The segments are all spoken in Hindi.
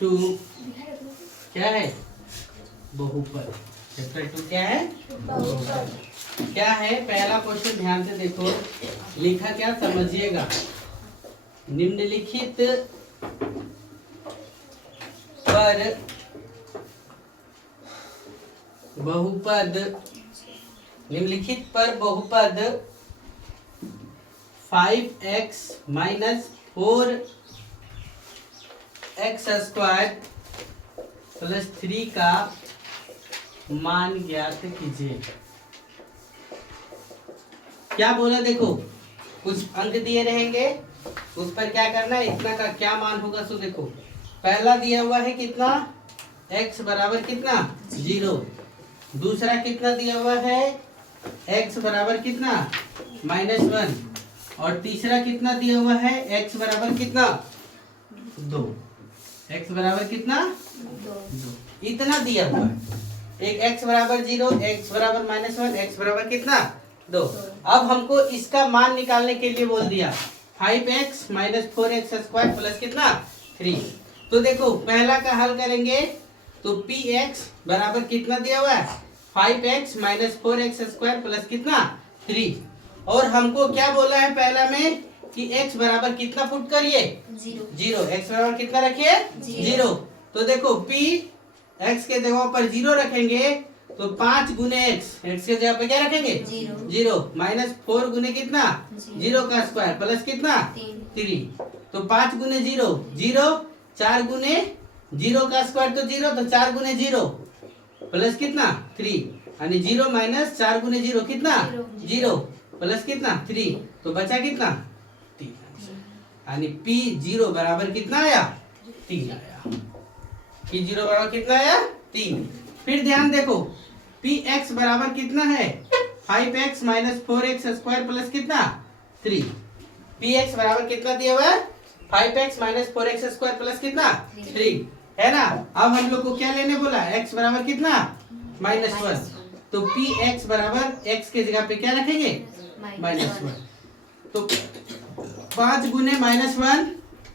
टू क्या है? बहुपद। चैप्टर 2 क्या है? बहुपद। क्या है पहला क्वेश्चन, ध्यान से देखो, लिखा क्या समझिएगा। निम्नलिखित पर बहुपद, निम्नलिखित पर बहुपद 5x minus 4x square plus 3 का मान ज्ञात कीजिए। क्या बोला देखो, कुछ अंक दिए रहेंगे, उस पर क्या करना है, इतना का क्या मान होगा। सो देखो पहला दिया हुआ है कितना, x बराबर कितना 0। दूसरा कितना दिया हुआ है, x बराबर कितना -1। और तीसरा कितना दिया हुआ है, x बराबर कितना 2। x बराबर कितना 2, इतना दिया हुआ है। एक x बराबर 0, x बराबर -1, x बराबर कितना 2। अब हमको इसका मान निकालने के लिए बोल दिया 5x minus 4x square plus कितना 3। तो देखो पहला का हल करेंगे तो px बराबर कितना दिया हुआ है, 5x minus 4x square plus कितना 3। और हमको क्या बोला है पहला में कि x बराबर कितना पुट करिए 0। x बराबर कितना रखिए 0। तो देखो p x के जगह पर 0 रखेंगे तो 5 गुने x के जगह पे क्या रखेंगे 0 माइनस 4 गुने कितना 0 का स्क्वायर प्लस कितना 3। तो 5 गुने 0 0, 4 गुने 0 का स्क्वायर तो 0, तो 4 गुने 0 प्लस कितना 3, यानी 0 माइनस 4 गुने 0 कितना 0 प्लस कितना 3, तो बचा कितना 3। यानी p0 बराबर कितना आया 3 आया। p0 बराबर कितना आया 3। फिर ध्यान देखो px बराबर कितना है 5x minus 4x square plus कितना 3। px बराबर कितना दिया हुआ है 5x minus 4x square plus कितना 3 है ना। अब हम लोग को क्या लेने बोला, x बराबर कितना -1। तो px बराबर x के जगह पे क्या रखेंगे -1। तो 5 गुने -1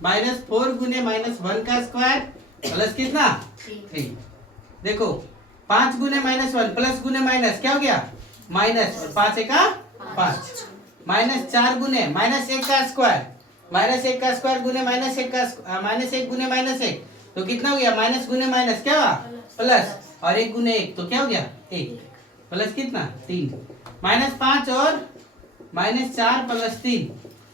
माइनस 4 गुने -1 का स्क्वायर प्लस कितना 3। देखो 5 गुने -1 प्लस गुने माइनस क्या हो गया माइनस, और 5 एका 5, माइनस 4 गुने -1 का स्क्वायर, -1 का स्क्वायर गुने -1 का -1 गुने -1, तो कितना हो गया माइनस गुने माइनस क्या हुआ प्लस, और 1 गुने 1 तो क्या हो गया 1 प्लस कितना 3। -5 और -4 प्लस 3,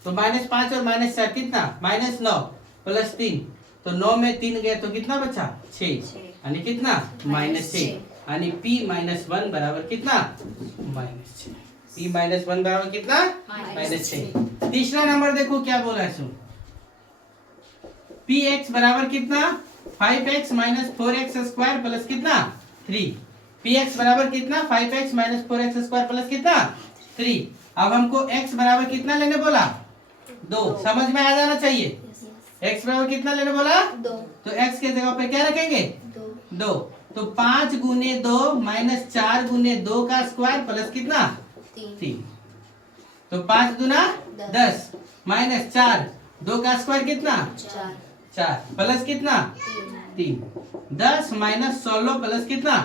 तो -5 और -4 कितना -9 प्लस 3, तो 9 में 3 गए तो कितना बचा 6, यानी कितना -6, यानी p-1 बराबर कितना -6। p-1 बराबर कितना -6। तीसरा नंबर देखो क्या बोला है, सुन px बराबर कितना 5x minus 4x square plus कितना 3। px बराबर कितना 5x minus 4x square plus कितना 3। अब हमको x बराबर कितना लेने बोला 2, समझ में आ जाना चाहिए। x बराबर कितना लेने बोला 2, तो x के जगह पे क्या रखेंगे 2। तो 5 गुने 2 माइनस 4 गुने 2 का स्क्वायर प्लस कितना 3। तो 5 गुना 10 माइनस 4, 2 का स्क्वायर कितना 4 प्लस कितना 3। 10 माइनस 16 प्लस कितना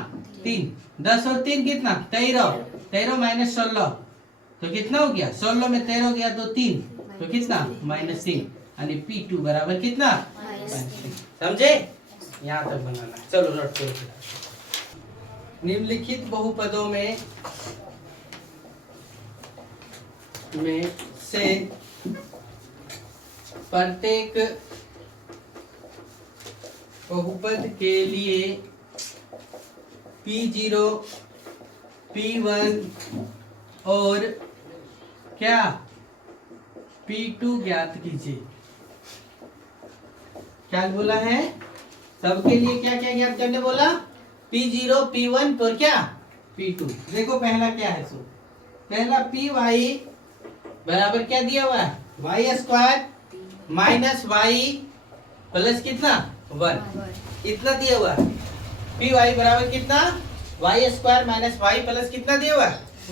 3, 10 और 3 कितना 13, 13 माइनस 16 तो कितना हो गया 16 में 13 हो गया तो 3, तो कितना -3, यानी p2 बराबर कितना -3। समझे, यहाँ तक बनाना है। चलो नोट करो। निम्नलिखित बहुपदों में से प्रत्येक बहुपद के लिए p0, p1 और क्या p2 ज्ञात कीजिए। क्या बोला है, सबके लिए क्या क्या ज्ञात करने बोला, p0, p1 और क्या p2। देखो पहला क्या है, सो पहला py बराबर क्या दिया हुआ है y square minus y plus कितना 1, इतना दिया हुआ है। py बराबर कितना y square minus y plus कितना दिया हुआ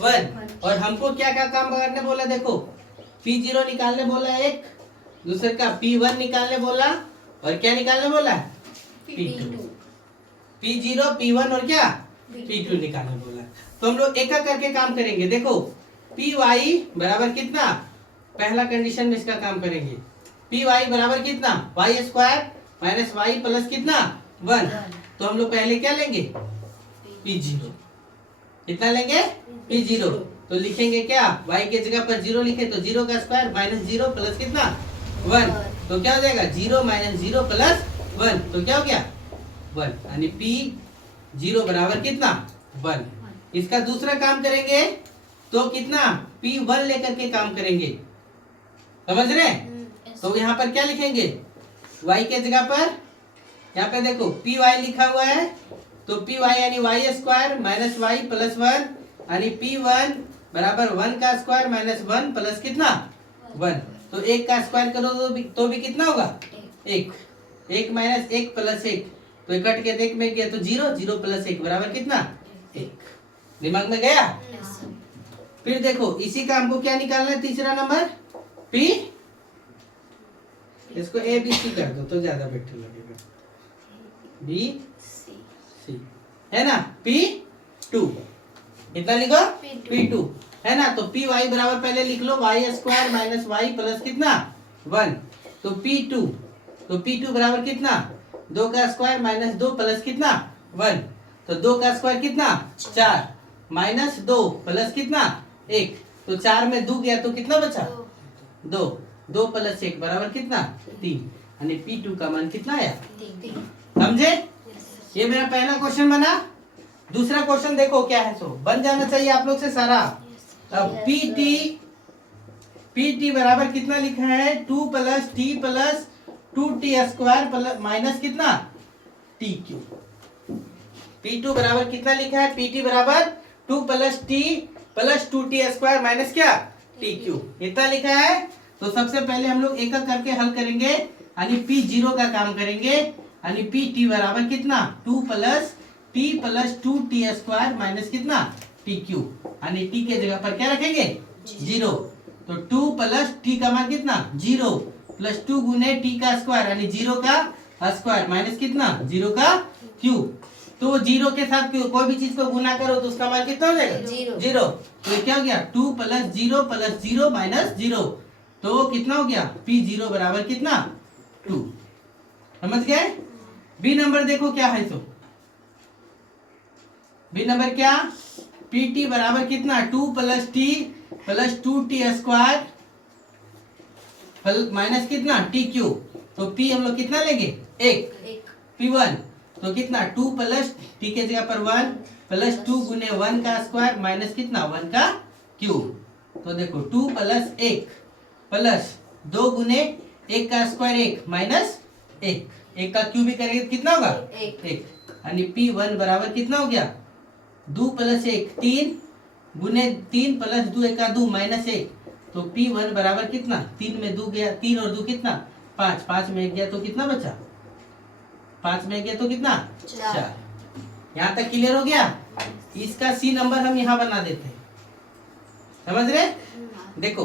1। और हमको क्या क्या काम करने बोला, देखो p0 निकालने बोला एक, दूसरे का p1 निकालने बोला, और क्या निकालने बोला है? P2, P0, P1 और क्या P2 निकालने बोला। तो हम लोग एक एक करके काम करेंगे। देखो Py बराबर कितना, पहला कंडीशन में इसका काम करेंगे। Py बराबर कितना, y square minus y plus कितना 1। तो हम लोग पहले क्या लेंगे, P0। कितना लेंगे, P0। तो लिखेंगे क्या, y के जगह पर 0 लिखे तो 0 का स्क्वायर माइनस 0 प्लस कितना 1। तो क्या हो जाएगा, 0 माइनस 0 प्लस 1। तो क्या हो गया 1, यानी P0 बराबर कितना 1। इसका दूसरा काम करेंगे तो कितना P1 लेकर के काम करेंगे, समझ रहे? तो यहाँ पर क्या लिखेंगे, y के जगह पर यहाँ पे देखो Py लिखा हुआ है, तो Py यानी y square minus y plus 1, यानी P1 बराबर 1 का स्क्वायर माइनस 1 प्लस कितना 1। तो 1 का स्क्वायर करो तो भी कितना होगा 1, 1 माइनस 1 प्लस 1, तो इकट्ठ के देख में गया तो 0, 0 प्लस 1 बराबर कितना 1। दिमाग में गया? फिर देखो इसी का हमको क्या निकालना है, तीसरा नंबर P, इसको ए बी सी कर दो तो ज्यादा बेटर लगेगा, बी सी है ना, P2 कितना लिखो P2 है ना। तो Py बराबर पहले लिख लो y square minus y plus कितना 1। तो P2 बराबर कितना 2 का स्क्वायर माइनस 2 प्लस कितना 1। तो 2 का स्क्वायर कितना 4 माइनस 2 प्लस कितना 1। तो 4 में 2 गया तो कितना बचा 2, 2 प्लस 1 बराबर कितना 3, यानी P2 का मान कितना आया 3। समझे? ये मेरा पहला क्वेश्चन बना। दूसरा क्वेश्चन देखो क्या है, सो बन जाना चाहिए आप लोग से सारा। अब Pt बराबर कितना लिखा है 2 plus t plus 2t square plus minus कितना tq। P2 बराबर कितना लिखा है, Pt बराबर 2 plus t plus 2t square minus क्या tq, इतना लिखा है। तो सबसे पहले हम लोग एक एक करके हल करेंगे, यानी P0 का काम करेंगे, यानी Pt बराबर कितना 2 plus t plus 2t square minus कितना tq, यानी t के जगह पर क्या रखेंगे 0। तो 2 प्लस t का मान कितना 0 प्लस 2 गुने t का स्क्वायर यानी 0 का स्क्वायर माइनस कितना 0 का क्यूब। तो 0 के साथ कोई भी चीज को गुना करो तो उसका मान कितना हो जाएगा 0। तो क्या हो गया 2 प्लस 0 माइनस 0, तो कितना हो गया P0 बराबर कितना 2। समझ गए? बी नंबर देखो क्या है, तो बी नंबर क्या, Pt बराबर कितना 2 plus t plus 2t square minus कितना tq। तो P हम लोग कितना लेंगे 1, P1 तो कितना 2 प्लस t के जगह पर 1 प्लस 2 गुने 1 का स्क्वायर माइनस कितना 1 का क्यूब। तो देखो 2 प्लस 1 प्लस 2 गुने 1 का स्क्वायर 1 माइनस 1 का क्यूब भी करेंगे कितना होगा 1, यानी P1 बराबर कितना हो गया 2 प्लस 1 3 गुने 3 प्लस 2 1 का 2 माइनस 1। तो P1 बराबर कितना 3 में 2 गया, 3 और 2 कितना 5, 5 में 1 गया तो कितना बचा 5 में 1 गया तो कितना 4। यहाँ तक क्लियर हो गया? इसका सी नंबर हम यहाँ बना देते हैं, समझ रहे? देखो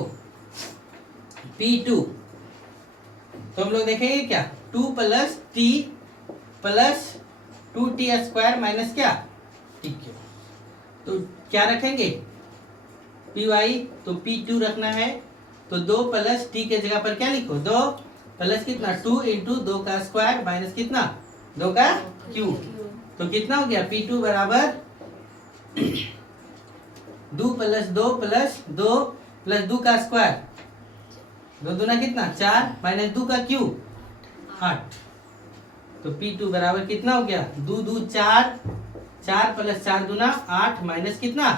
P2 तो हम लोग देखेंगे क्या 2 plus t plus 2t square minus क्या tq। तो क्या रखेंगे Py, तो P2 रखना है, तो 2 प्लस t के जगह पर क्या लिखो 2 प्लस कितना 2 इंटू 2 का स्क्वायर माइनस कितना 2 का क्यूब। तो कितना हो गया P2 बराबर 2 प्लस 2 प्लस 2 प्लस 2 का स्क्वायर, 2 दूना कितना 4 माइनस 2 का क्यूब 8। तो P2 बराबर कितना हो गया 2 2 4, 4 प्लस 4 दूना 8 माइनस कितना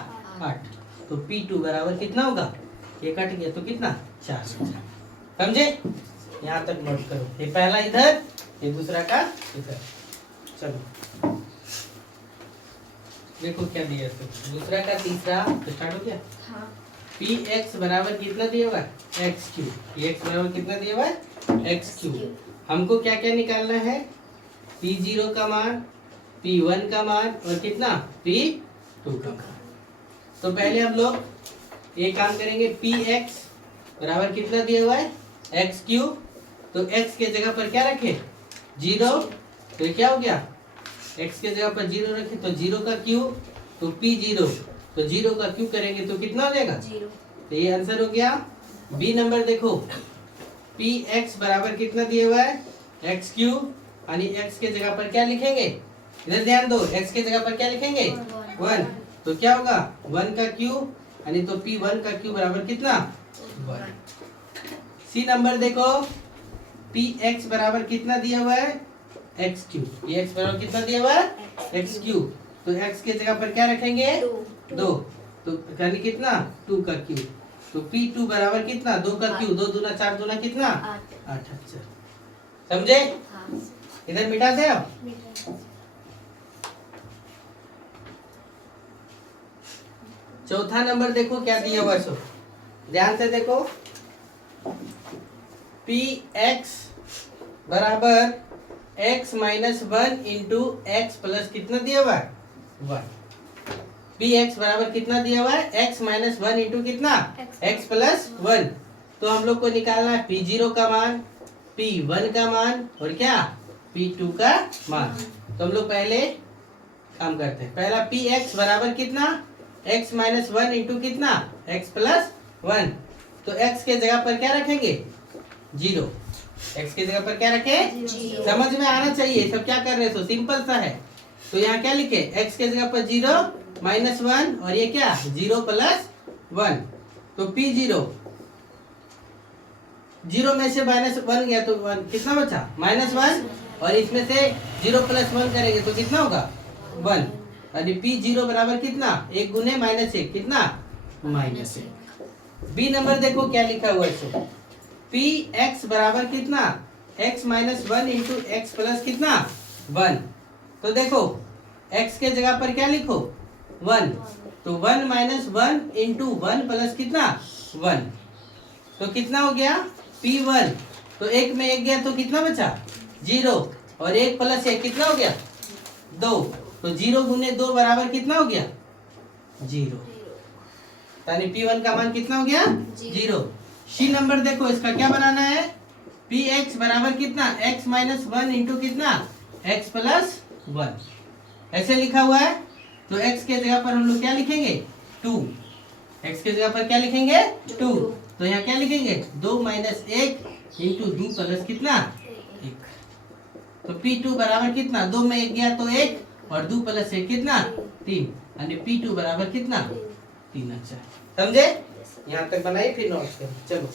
8। तो P2 बराबर कितना होगा, ये कट गया तो कितना 4। समझे? यहाँ तक नोट करो, ये पहला इधर, ये दूसरा का इधर। चलो देखो क्या दिया, तो दूसरा का तीसरा स्टार्ट हो गया। Px बराबर कितना दिया हुआ एक्स क्यूब, Px बराबर कितना दिया हुआ एक्स क्यूब। हमको क्या क्या निकालना है, P0 का मान, P1 का मान और कितना P2 का मान। तो पहले हम लोग ये काम करेंगे, Px बराबर कितना दिया हुआ है एक्स क्यूब। तो x के जगह पर क्या रखे जीरो, तो ये क्या हो गया, x के जगह पर जीरो रखे तो जीरो का क्यूब, तो p जीरो, तो जीरो का क्यूब करेंगे तो कितना हो जाएगा, तो ये आंसर हो गया। बी नंबर देखो, पी एक्स बराबर कितना दिया हुआ है, एक्स क्यूब, यानी एक्स के जगह पर क्या लिखेंगे, इधर ध्यान दो, एक्स के जगह पर क्या लिखेंगे, वन, तो क्या होगा वन का क्यूब, यानी तो पी वन का क्यूब बराबर कितना, वन। सी नंबर देखो, पी एक्स बराबर कितना दिया हुआ है, एक्स क्यूब, पी एक्स बराबर कितना दिया हुआ है, एक्स क्यूब, तो एक्स के जगह पर क्या रखेंगे, दो, तो यानी कितना, टू का क्यूब, तो पी टू बराबर कितना, दो का क्यूब, दो दूना चार दूना कितना, आठ। अच्छा समझे, इधर मिटा दे अब। चौथा नंबर देखो क्या दिया हुआ है, सो ध्यान से देखो, पी एक्स बराबर x minus one into x plus कितना दिया हुआ है, वन। पी एक्स बराबर कितना दिया हुआ है, एक्स माइनस वन इंटू कितना, एक्स प्लस वन। तो हम लोग को निकालना है पी जीरो का मान, पी वन का मान, और क्या पी टू का मान। तो हम लोग पहले काम करते हैं, पहला पी एक्स बराबर कितना, एक्स माइनस वन इंटू कितना, एक्स प्लस वन। तो एक्स के जगह पर क्या रखेंगे, जीरो, एक्स के जगह पर क्या रखें, समझ में आना चाहिए सब क्या कर रहे हैं, तो सिंपल सा है। तो यहाँ क्या लिखे, एक्स के जगह पर जीरो माइनस वन, और ये क्या जीरो प्लस वन, तो पी जीरो, जीरो में से माइनस वन गया तो वन कितना बचा, माइनस वन, और इसमें से जीरो प्लस वन करेंगे तो कितना होगा, वन, यानी पी जीरो बराबर कितना, एक गुने माइनस एक, कितना माइनस एक। बी नंबर देखो क्या लिखा हुआ है, पी एक्स बराबर कितना, x minus one into x plus कितना, वन। तो देखो एक्स के जगह पर क्या लिखो, वन, तो one minus one into one plus कितना, वन, तो कितना हो गया पी वन, तो एक में एक गया तो कितना बचा, जीरो, और एक प्लस एक कितना हो गया, दो, तो जीरो गुने दो बराबर कितना हो गया, जीरो, यानी पी वन का मान कितना हो गया, जीरो। सी नंबर देखो, इसका क्या बनाना है, पी एक्स बराबर कितना, एक्स माइनस वन इंटू कितना, एक्स प्लस वन, ऐसे लिखा हुआ है। तो एक्स के जगह पर हम लोग क्या लिखेंगे, टू, एक्स के जगह पर क्या लिखेंगे, टू, तो यहाँ क्या लिखेंगे, दो माइनस एक इंटू दो प्लस कितना, एक, तो पी टू बराबर कितना, दो में एक गया तो एक, और दो प्लस एक कितना, तीन, यानी पी टू बराबर कितना, तीन। अच्छा समझे, यहाँ तक बनाई, फिर नोट करो, चलो।